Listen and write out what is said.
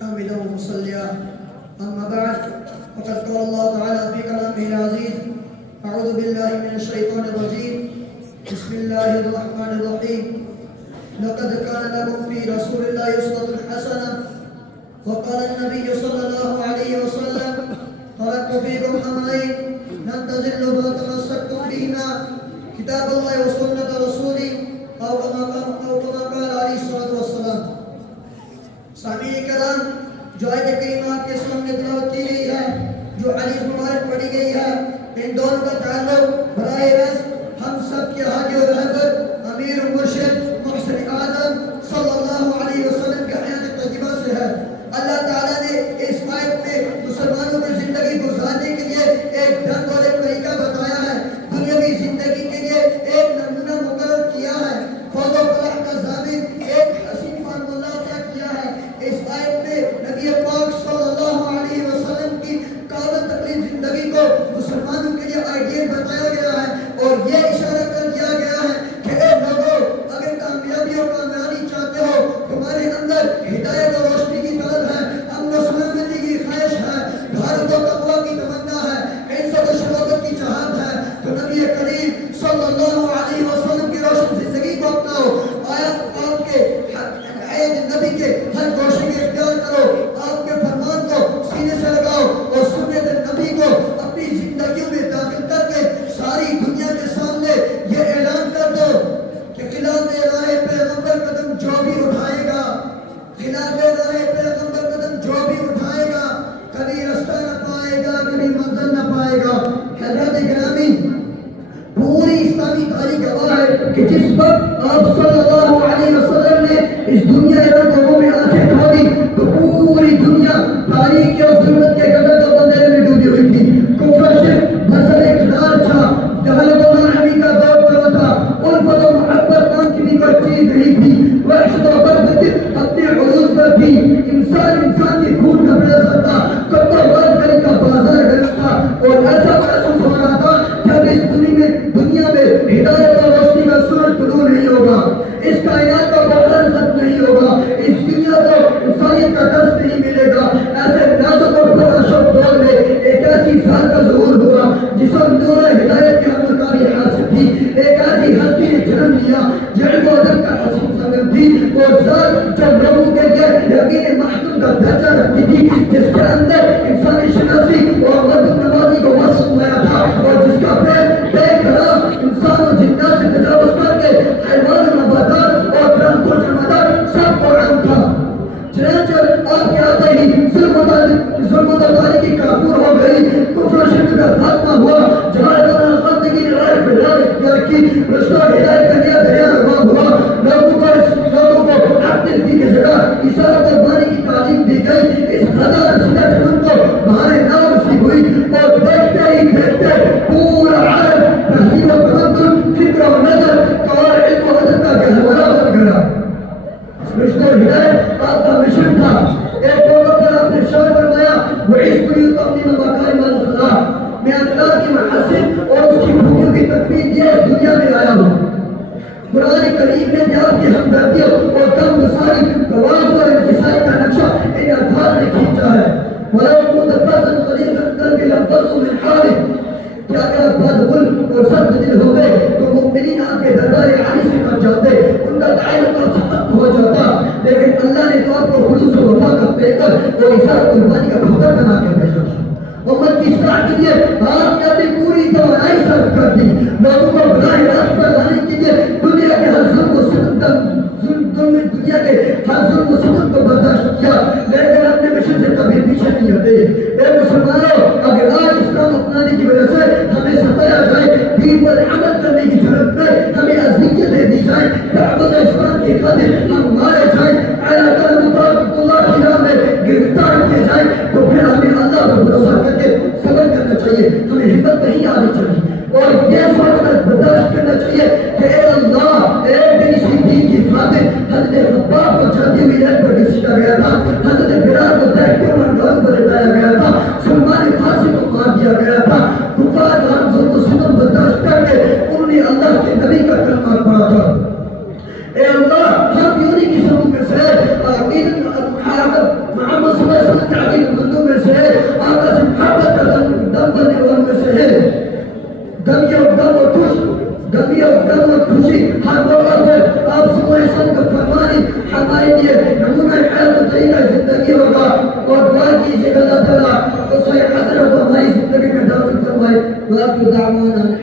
حامدا ومصليا. أما بعد فقد قال الله تعالى في كلامه العزيز: أعوذ بالله من الشيطان الرجيم. بسم الله الرحمن الرحيم. لقد كان لكم في رسول الله أسوة حسنة. وقال النبي صلى الله عليه وسلم: تركت فيكم أمرين لن تضلوا ما تمسكتم بهما كتاب الله وسنة رسوله أو كما قال عليه الصلاة والسلام. سامعین کرام، جو آیت کریمہ کے سامنے تلاوت کی گئی ہے، جو حدیث مبارک پڑھی گئی ہے، ان دونوں کا تعلق براہ راست ہم سب کے ہادی و رہبر امیر و مرشد محسن اعظم صلی اللہ علیہ وسلم کے حیات طیبہ سے ہے۔ اللہ تعالیٰ نے اس آیت میں مسلمانوں کی زندگی گزارنے کے لیے ایک ڈھنگ اور ایک طریقہ بتایا ہے، دنیاوی زندگی کے لیے ایک نمونہ مقرر کیا ہے، فوز و فلاح کا ضامن ایک حسین فارمولہ طے کیا ہے۔ اس آیت میں نبی پاک صلی اللہ علیہ وسلم کی قابل تقلید زندگی کو مسلمانوں کے لیے آئیڈیل بتایا گیا ہے، اور یہ اشارہ کر دیا گیا ہے کہ اے لوگوں، اگر کامیابی اور کامیابی چاہتے ہو، تمہارے اندر ہدایت اور روشنی کی طلب ہے، امن و سلامتی کی خواہش ہے، بھارت و تقویٰ کی تمنا ہے، عزت و شرافت کی چاہت ہے، تو نبی کریم صلی اللہ علیہ وسلم کی روشن زندگی کو اپناؤ۔ آپ کے حیات نبی کے ہر گوشے میں اختیار کرو، آپ کے فرمان کو سینے سے لگاؤ اور سنت نبی کو اپنی زندگیوں میں داخل کر کے ساری دنیا کے سامنے یہ اعلان کر دو کہ خلاف راہ پیغمبر قدم جو بھی اٹھائے گا، خلاف راہ پیغمبر قدم جو بھی اٹھائے گا، کبھی رستہ نہ پائے گا، کبھی منزل نہ پائے گا۔ حضرات گرامی، پوری اسلامی تاریخ گواہ ہے کہ جس وقت آپ صلی اللہ علیہ وسلم نے اس دنیا کے لوگوں میں آنکھیں کھولی تو پوری دنیا تاریخ اور ظلمت کے گدر و اندھیرے میں ڈوبی ہوئی تھی۔ کفر شرک مسئلہ اقتدار تھا، جہالت و نااہلی کا دور چلا تھا، الفت و محبت نام کی بھی کوئی چیز نہیں تھی، وحشت و بغض اپنے عروج پر تھی، انسان کی خون کا پیاسا تھا، کتوں گھر کا بازار گرم تھا، اور ایسا محسوس ہو رہا تھا جب اس دنیا میں ہدایت اور روشنی کا سورج طلوع نہیں ہوگا، اس کائنات کا بحران ختم نہیں ہوگا، اس دنیا کو انسانیت کا درس نہیں ملے گا۔ ایسے نازک اور پراشب دور میں ایک ایسی ذات کا ظہور ہوا جس کو نور ہدایت کی عمل کا بھی حاصل تھی، ایک ایسی ہستی نے جنم لیا جن کو ادب کا حسین سنگم تھی، وہ ذات جب لوگوں کے لیے یقین محکم کا درجہ رکھتی تھی، جس کے اندر انسانی شناسی اور مردم نوازی کو وصف ہوا تھا، اور جس کا انسان و جنات سے تجاوز کر کے حیوان و نباتات اور درخت و جمادات سب کو عام تھا۔ چنانچہ آپ کے آتے ہی ظلم و تاریکی کافور ہو گئی، کفر و شرک کا خاتمہ ہوا، جہالت اور خواندگی نے رائے پہ رائے اختیار کی، رشد و ہدایت کا نیا دریا روا ہوا، لوگوں کو حق دل کی جگہ اشارہ قربانی کی تعلیم دی گئی، اس ہزار رسیدہ جنم کو بہارے نام نصیب ہوئی، اور دیکھتے ہی دیکھتے پورا عالم تہذیب و تمدن، فکر و نظر اور علم و ادب کا گہوارہ بن گیا۔ رشد و ہدایت آپ کا مشن تھا۔ ایک موقع پر آپ نے شعر فرمایا: وعشت لتقدیم مکارم الاخلاق، میں اللہ کی محاسن اور اس کی خوبیوں کی تکمیل یہ اس دنیا میں آیا ہوں۔ قرآن کریم نے بھی آپ کی ہمدردی اور کم گساری، تواضع اور انکساری کا نقشہ ان الفاظ میں کھینچا ہے۔ وَلَوْ كُنْتَ فَظًّا غَلِيظَ الْقَلْبِ لَانفَضُّوا مِنْ حَوْلِكَ، کہ اگر آپ بدخلق اور سخت دل ہو گئے تو مؤمنین آپ کے دربار عالی سے کر جاتے، ان کا تعلق آپ سے ختم ہو جاتا، لیکن اللہ نے تو آپ کو خلوص و وفا کا پیکر اور اظہار قربانی کا بھوکر بنا کے بھیجا۔ امت کی اصلاح کے لیے آپ نے اپنی پوری توانائی صرف کر دی، لوگوں کو براہ راست پر لانے کے لیے دنیا کے ہر ظلم و ستم کو برداشت کیا، لیکن اپنے مشن سے کبھی پیچھے نہیں ہٹے۔ اے مسلمانوں، اگر آج اسلام اپنانے کی وجہ سے ہمیں ستایا جائے، دین پر عمل کرنے کی ضرورت میں ہمیں اذیتیں دے دی جائیں، دعوت اسلام کی خاطر ہم مارے جائیں، اعلیٰ کرم اللہ کی راہ میں گرفتار کیے جائیں، تو پھر ہمیں اللہ پر بھروسہ کر کے صبر کرنا چاہیے، ہمیں ہمت نہیں آنی چاہیے، اور یہ سوچ برداشت کرنا چاہیے کہ اے اللہ، اے میری سی دین کی خاطر حضرت خباب کو چلتی ہوئی ریل پر گھسیٹا گیا تھا، حضرت بلال کو دیکھتے ہوئے ڈال پر لٹایا گیا تھا، سلمان فارسی کو مار دیا گیا تھا، کفار اور ظلم و ستم برداشت کر کے انہوں نے اللہ کے نبی کا کلمہ پڑھا تھا۔ اے اللہ، ہم یونی کی سموں میں سے محمد خوشی ہر موقع پر آپ صلی اللہ علیہ وسلم کا فرمانی ہمارے لیے نمونہ حیات طیبہ زندگی ہوگا اور دعا کیجیے اللہ تعالیٰ اس حضرت کو ہماری زندگی میں داخل فرمائے. وآخر دعوانا